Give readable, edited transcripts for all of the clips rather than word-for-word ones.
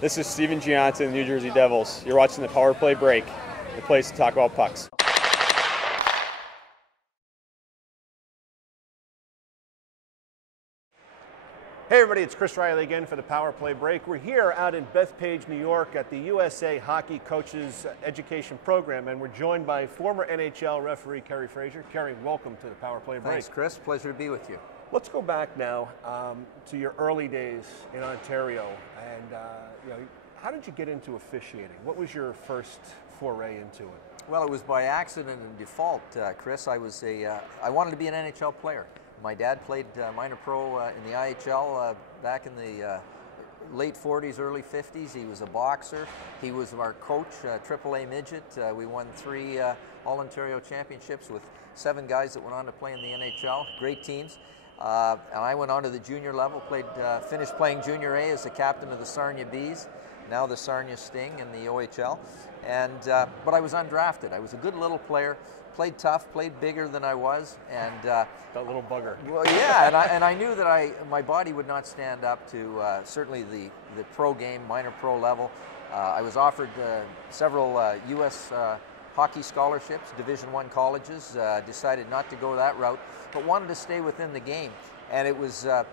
This is Steven Gianton, New Jersey Devils. You're watching the Power Play Break, the place to talk about pucks. Hey everybody, it's Chris Riley again for the Power Play Break. We're here out in Bethpage, New York at the USA Hockey Coaches Education Program, and we're joined by former NHL referee Kerry Fraser. Kerry, welcome to the Power Play Break. Thanks, Chris. Pleasure to be with you. Let's go back now to your early days in Ontario, and how did you get into officiating? What was your first foray into it? Well, it was by accident and default, Chris. I wanted to be an NHL player. My dad played minor pro in the IHL back in the late 40s, early 50s. He was a boxer. He was our coach, AAA midget. We won 3 All-Ontario championships with 7 guys that went on to play in the NHL. Great teams. And I went on to the junior level, finished playing Junior A as the captain of the Sarnia Bees, now the Sarnia Sting in the OHL. But I was undrafted. I was a good little player. Played tough, played bigger than I was, and that little bugger. Well, yeah, and I knew that my body would not stand up to certainly the pro game, minor pro level. I was offered several U.S. hockey scholarships, Division I colleges. Decided not to go that route, but wanted to stay within the game. And it was a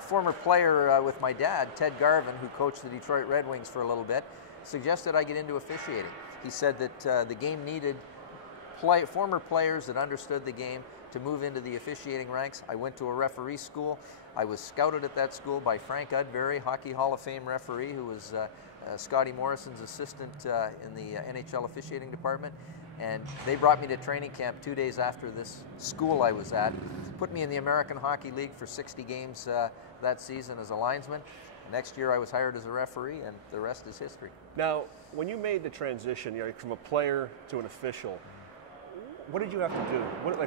former player with my dad, Ted Garvin, who coached the Detroit Red Wings for a little bit, suggested I get into officiating. He said that the game needed former players that understood the game to move into the officiating ranks. I went to a referee school. I was scouted at that school by Frank Udbury, Hockey Hall of Fame referee, who was Scotty Morrison's assistant in the NHL officiating department. And they brought me to training camp 2 days after this school I was at, put me in the American Hockey League for 60 games that season as a linesman. Next year I was hired as a referee, and the rest is history. Now, when you made the transition, from a player to an official, what did you have to do?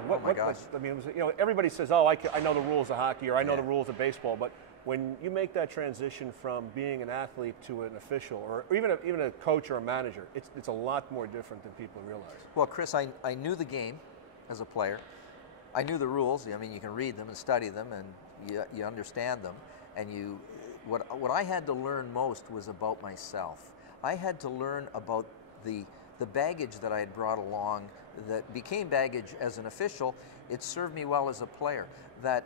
Oh my gosh. I mean, everybody says, "Oh, I know the rules of hockey," or "I know the rules of baseball." But when you make that transition from being an athlete to an official, or even a coach or a manager, it's a lot more different than people realize. Well, Chris, I knew the game as a player. I knew the rules. I mean, you can read them and study them, and you understand them. And what I had to learn most was about myself. I had to learn about the baggage that I had brought along that became baggage as an official. It served me well as a player. That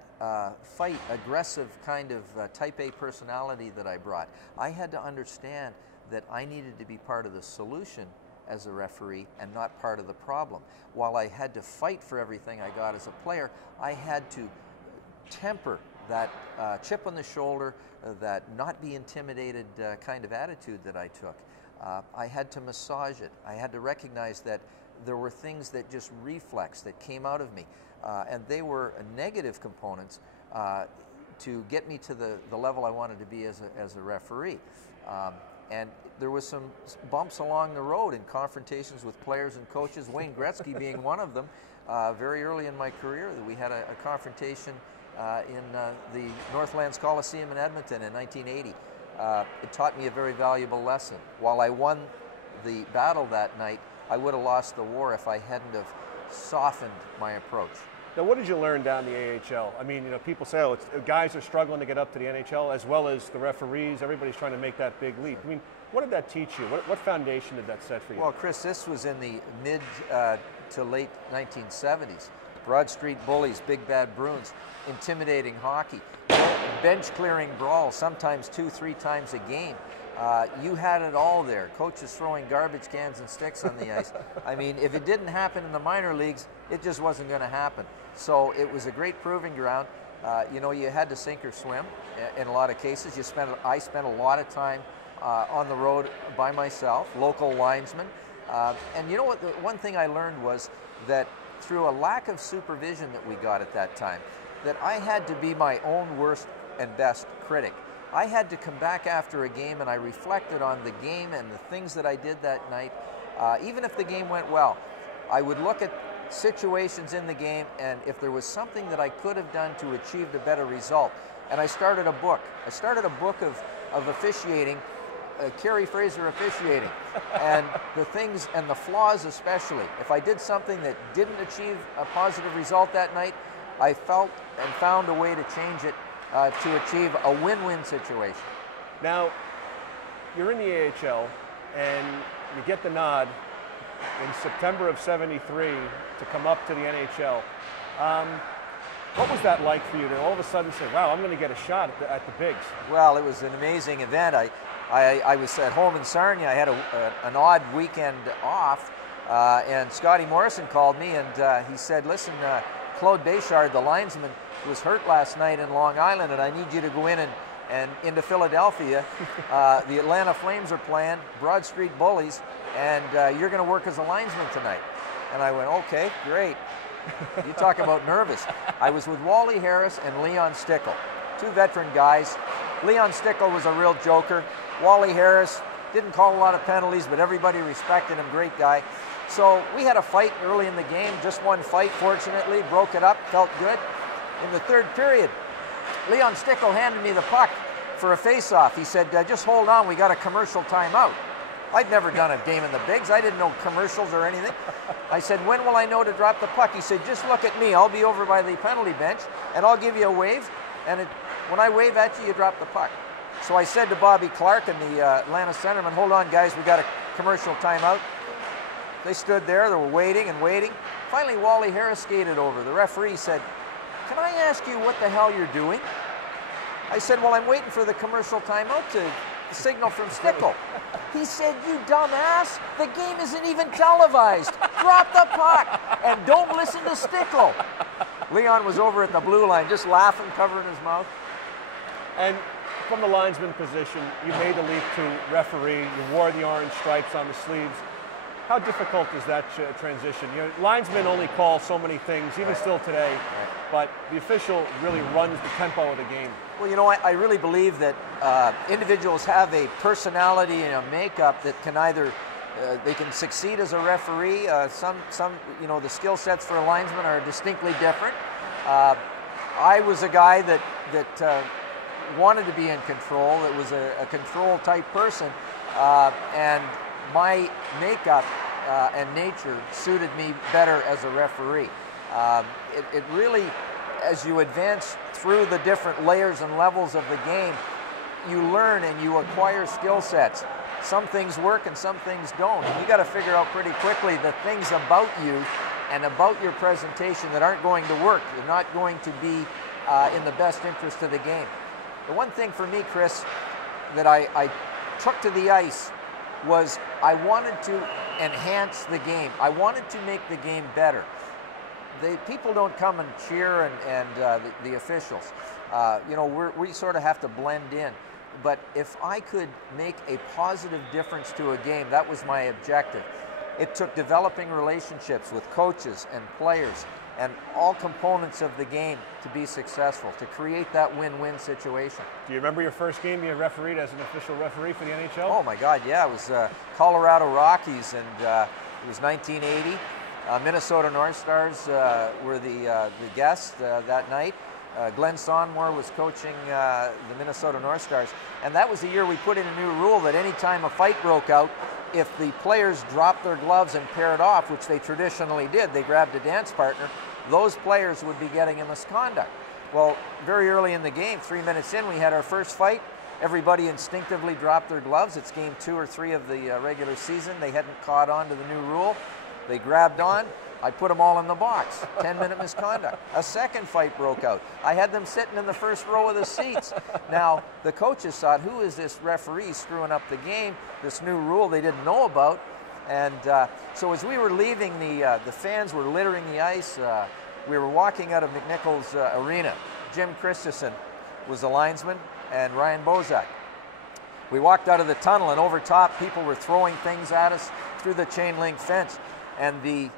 fight, aggressive kind of type A personality that I brought. I had to understand that I needed to be part of the solution as a referee and not part of the problem. While I had to fight for everything I got as a player, I had to temper that chip on the shoulder, that not be intimidated kind of attitude that I took. I had to massage it. I had to recognize that there were things that just reflex, that came out of me. And they were negative components to get me to the level I wanted to be as a referee. And there was some bumps along the road in confrontations with players and coaches, Wayne Gretzky being one of them. Very early in my career, we had a confrontation in the Northlands Coliseum in Edmonton in 1980. It taught me a very valuable lesson. While I won the battle that night, I would have lost the war if I hadn't have softened my approach. Now, what did you learn down the AHL? I mean, people say, oh, guys are struggling to get up to the NHL, as well as the referees. Everybody's trying to make that big leap. I mean, what did that teach you? What foundation did that set for you? Well, Chris, this was in the mid to late 1970s. Broadstreet Bullies, Big Bad Bruins, intimidating hockey, bench-clearing brawls, sometimes 2-3 times a game. You had it all there. Coaches throwing garbage cans and sticks on the ice. I mean, if it didn't happen in the minor leagues, it just wasn't going to happen. So it was a great proving ground. You had to sink or swim in a lot of cases. I spent a lot of time on the road by myself, local linesman. And you know what? The one thing I learned was that through a lack of supervision that we got at that time, that I had to be my own worst and best critic. I had to come back after a game and I reflected on the game and the things that I did that night. Even if the game went well, I would look at situations in the game, and if there was something that I could have done to achieve a better result. And I started a book. I started a book of officiating, Kerry Fraser officiating, and the things and the flaws especially. If I did something that didn't achieve a positive result that night, I felt and found a way to change it to achieve a win-win situation. Now, you're in the AHL and you get the nod in September of '73 to come up to the NHL. What was that like for you to all of a sudden say, wow, I'm going to get a shot at the bigs? Well, it was an amazing event. I was at home in Sarnia. I had an odd weekend off, and Scotty Morrison called me, and he said, listen, Claude Béchard, the linesman, was hurt last night in Long Island, and I need you to go in and into Philadelphia. The Atlanta Flames are playing, Broadstreet Bullies, and you're going to work as a linesman tonight. And I went, okay, great. You talk about nervous. I was with Wally Harris and Leon Stickle, two veteran guys. Leon Stickle was a real joker. Wally Harris didn't call a lot of penalties, but everybody respected him, great guy. So we had a fight early in the game, just one fight, fortunately, broke it up, felt good. In the third period, Leon Stickle handed me the puck for a face-off. He said, just hold on, we got a commercial timeout. I'd never done a game in the bigs. I didn't know commercials or anything. I said, when will I know to drop the puck? He said, just look at me. I'll be over by the penalty bench, and I'll give you a wave, and when I wave at you, you drop the puck. So I said to Bobby Clark and the Atlanta centerman, hold on, guys, we got a commercial timeout. They stood there. They were waiting and waiting. Finally, Wally Harris skated over. The referee said, can I ask you what the hell you're doing? I said, well, I'm waiting for the commercial timeout to signal from Stickle. He said, you dumbass, the game isn't even televised. Drop the puck and don't listen to Stickle. Leon was over at the blue line just laughing, covering his mouth. And from the linesman position, you made the leap to referee. You wore the orange stripes on the sleeves. How difficult is that transition? You know, linesmen only call so many things, even still today, but the official really runs the tempo of the game. Well, you know, I really believe that individuals have a personality and a makeup that can either, they can succeed as a referee. Some, you know, the skill sets for a linesman are distinctly different. I was a guy that wanted to be in control, that was a control type person, and my makeup and nature suited me better as a referee. It really, as you advance through the different layers and levels of the game, you learn and you acquire skill sets. Some things work and some things don't. And you got to figure out pretty quickly the things about you and about your presentation that aren't going to work. They're not going to be in the best interest of the game. The one thing for me, Chris, that I took to the ice was I wanted to enhance the game. I wanted to make the game better. People don't come and cheer and the officials. You know, we sort of have to blend in. But if I could make a positive difference to a game, that was my objective. It took developing relationships with coaches and players and all components of the game to be successful, to create that win-win situation. Do you remember your first game you refereed as an official referee for the NHL? Oh my God, yeah, it was Colorado Rockies, and it was 1980. Minnesota North Stars were the guests that night. Glenn Sonmore was coaching the Minnesota North Stars, and that was the year we put in a new rule that any time a fight broke out, if the players dropped their gloves and paired off, which they traditionally did, they grabbed a dance partner, those players would be getting a misconduct. Well, very early in the game, 3 minutes in, we had our first fight. Everybody instinctively dropped their gloves. It's game 2 or 3 of the regular season. They hadn't caught on to the new rule. They grabbed on. I put them all in the box. 10-minute misconduct. A second fight broke out. I had them sitting in the first row of the seats. Now, the coaches thought, who is this referee screwing up the game? This new rule they didn't know about. And so as we were leaving, the fans were littering the ice. We were walking out of McNichols Arena. Jim Christensen was the linesman, and Ryan Bozak. We walked out of the tunnel, and over top, people were throwing things at us through the chain link fence. And the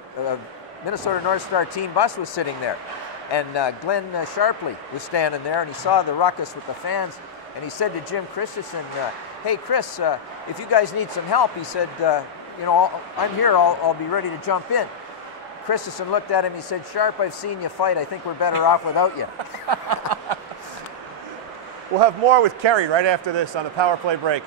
Minnesota North Star team bus was sitting there. And Glenn Sharpley was standing there, and he saw the ruckus with the fans, and he said to Jim Christensen, hey, Chris, if you guys need some help, he said, you know, I'm here, I'll be ready to jump in. Christensen looked at him, he said, Sharp, I've seen you fight, I think we're better off without you. We'll have more with Kerry right after this on the Power Play break.